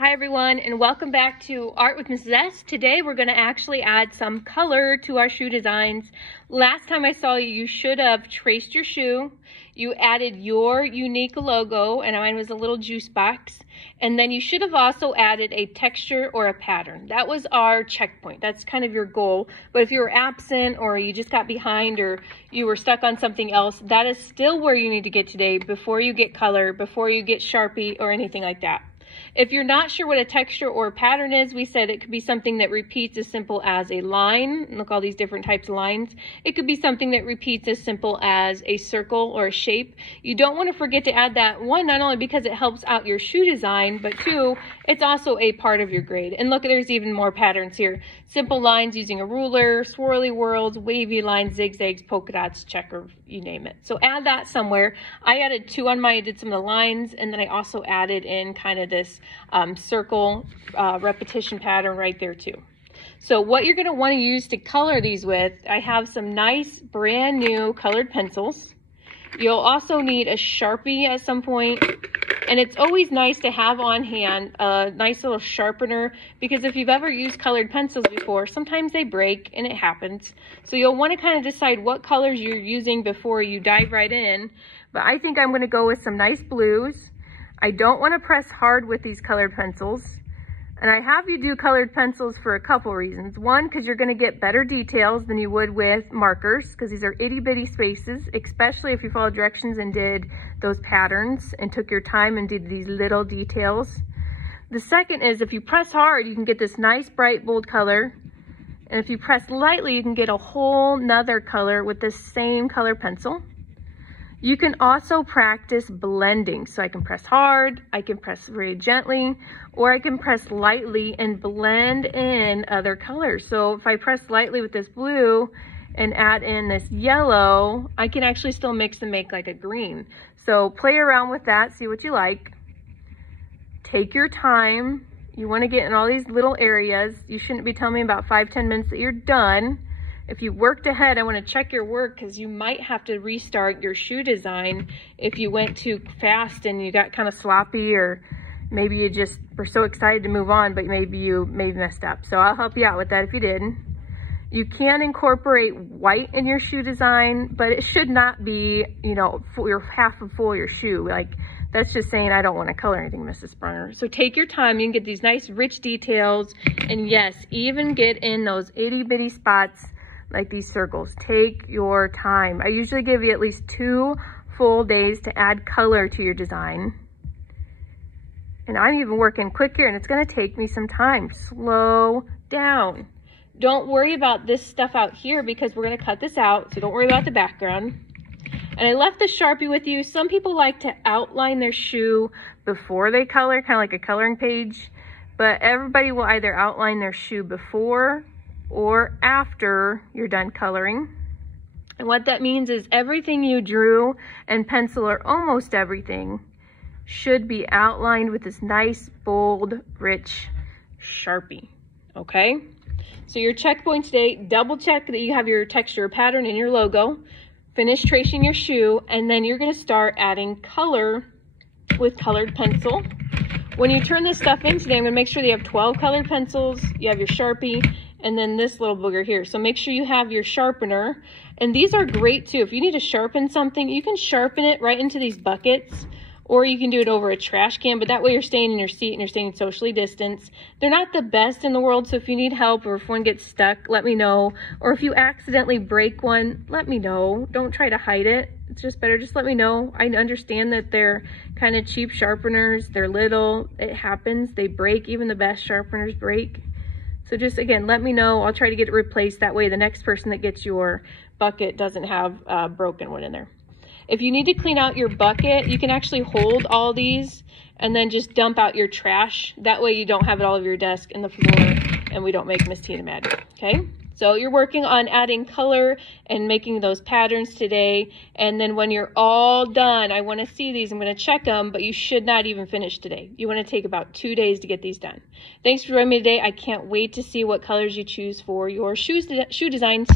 Hi everyone, and welcome back to Art with Mrs. S. Today we're going to actually add some color to our shoe designs. Last time I saw you, you should have traced your shoe. You added your unique logo, and mine was a little juice box. And then you should have also added a texture or a pattern. That was our checkpoint. That's kind of your goal. But if you were absent or you just got behind or you were stuck on something else, that is still where you need to get today before you get color, before you get Sharpie or anything like that. If you're not sure what a texture or a pattern is, we said it could be something that repeats as simple as a line. Look, all these different types of lines. It could be something that repeats as simple as a circle or a shape. You don't want to forget to add that, one, not only because it helps out your shoe design, but two, it's also a part of your grade. And look, there's even more patterns here. Simple lines using a ruler, swirly whirls, wavy lines, zigzags, polka dots, checker, you name it. So add that somewhere. I added two on mine. I did some of the lines, and then I also added in kind of this circle repetition pattern right there too. So what you're going to want to use to color these with, I have some nice brand new colored pencils. You'll also need a Sharpie at some point, and it's always nice to have on hand a nice little sharpener, because if you've ever used colored pencils before, sometimes they break and it happens. So you'll want to kind of decide what colors you're using before you dive right in. But I think I'm going to go with some nice blues. I don't want to press hard with these colored pencils. And I have you do colored pencils for a couple reasons. One, because you're going to get better details than you would with markers, because these are itty bitty spaces, especially if you followed directions and did those patterns and took your time and did these little details. The second is if you press hard, you can get this nice bright bold color. And if you press lightly, you can get a whole nother color with the same color pencil. You can also practice blending. So I can press hard, I can press very gently, or I can press lightly and blend in other colors. So if I press lightly with this blue and add in this yellow, I can actually still mix and make like a green. So play around with that, see what you like. Take your time. You want to get in all these little areas. You shouldn't be telling me about 5-10 minutes that you're done. If you worked ahead, I want to check your work, because you might have to restart your shoe design if you went too fast and you got kind of sloppy, or maybe you just were so excited to move on, but maybe you messed up. So I'll help you out with that if you did. You can incorporate white in your shoe design, but it should not be, you know, your half of full your shoe. Like, that's just saying I don't want to color anything, Mrs. Sprunner. So take your time. You can get these nice rich details, and yes, even get in those itty bitty spots like these circles. Take your time. I usually give you at least 2 full days to add color to your design. And I'm even working quick here, and it's going to take me some time. Slow down. Don't worry about this stuff out here, because we're going to cut this out, so don't worry about the background. And I left the Sharpie with you. Some people like to outline their shoe before they color, kind of like a coloring page. But everybody will either outline their shoe before or after you're done coloring. And what that means is everything you drew and pencil, or almost everything, should be outlined with this nice, bold, rich Sharpie, okay? So your checkpoint today, double check that you have your texture pattern in your logo, finish tracing your shoe, and then you're gonna start adding color with colored pencil. When you turn this stuff in today, I'm gonna make sure that you have 12 colored pencils, you have your Sharpie, and then this little booger here. So make sure you have your sharpener. And these are great too. If you need to sharpen something, you can sharpen it right into these buckets, or you can do it over a trash can, but that way you're staying in your seat and you're staying socially distanced. They're not the best in the world, so if you need help, or if one gets stuck, let me know. Or if you accidentally break one, let me know. Don't try to hide it. It's just better, just let me know. I understand that they're kind of cheap sharpeners. They're little, it happens. They break, even the best sharpeners break. So just, again, let me know. I'll try to get it replaced. That way the next person that gets your bucket doesn't have a broken one in there. If you need to clean out your bucket, you can actually hold all these and then just dump out your trash. That way you don't have it all over your desk and the floor, and we don't make Miss Tina mad, okay? So you're working on adding color and making those patterns today. And then when you're all done, I want to see these. I'm going to check them, but you should not even finish today. You want to take about 2 days to get these done. Thanks for joining me today. I can't wait to see what colors you choose for your shoe designs.